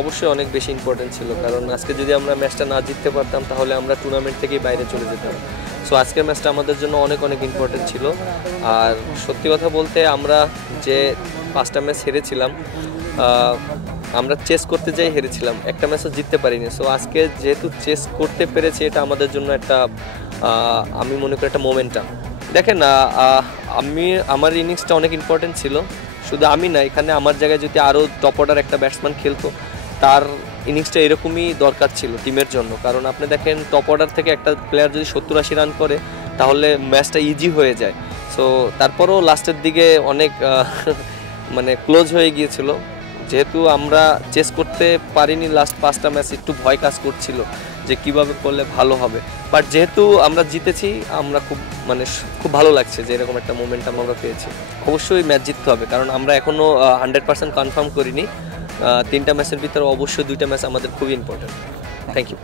অবশ্যই অনেক বেশি ইম্পর্টেন্ট ছিল, কারণ আজকে যদি আমরা ম্যাচটা না জিততে পারতাম তাহলে আমরা টুর্নামেন্ট থেকেই বাইরে চলে যেতাম। সো আজকের ম্যাচটা আমাদের জন্য অনেক অনেক ইম্পর্টেন্ট ছিল। আর সত্যি কথা বলতে আমরা যে 5টা ম্যাচ হেরেছিলাম, আমরা চেস করতে যাই হেরেছিলাম, একটা ম্যাচও জিততে পারিনি। সো আজকে যেহেতু চেস করতে পেরেছি, এটা আমাদের জন্য একটা আমি মনে করি একটা মোমেন্টাম। দেখেন, আমার ইনিংসটা অনেক ইম্পর্টেন্ট ছিল। শুধু আমি না, এখানে আমার জায়গায় যদি আরও টপ অর্ডার একটা ব্যাটসম্যান খেলতো, তার ইনিংসটা এরকমই দরকার ছিল টিমের জন্য। কারণ আপনি দেখেন, টপ অর্ডার থেকে একটা প্লেয়ার যদি 70-80 রান করে তাহলে ম্যাচটা ইজি হয়ে যায়। সো তারপরও লাস্টের দিকে অনেক মানে ক্লোজ হয়ে গিয়েছিল। যেহেতু আমরা চেস করতে পারিনি লাস্ট 5টা ম্যাচ, একটু ভয় কাজ করছিল যে কিভাবে করলে ভালো হবে। বাট যেহেতু আমরা জিতেছি, আমরা খুব ভালো লাগছে যে এরকম একটা মোমেন্টাম আমরা পেয়েছি। অবশ্যই ম্যাচ জিততে হবে, কারণ আমরা এখনও 100% কনফার্ম করিনি। 3টা ম্যাচের ভিতরে অবশ্যই 2টা ম্যাচ আমাদের খুবই ইম্পর্টেন্ট। Thank you.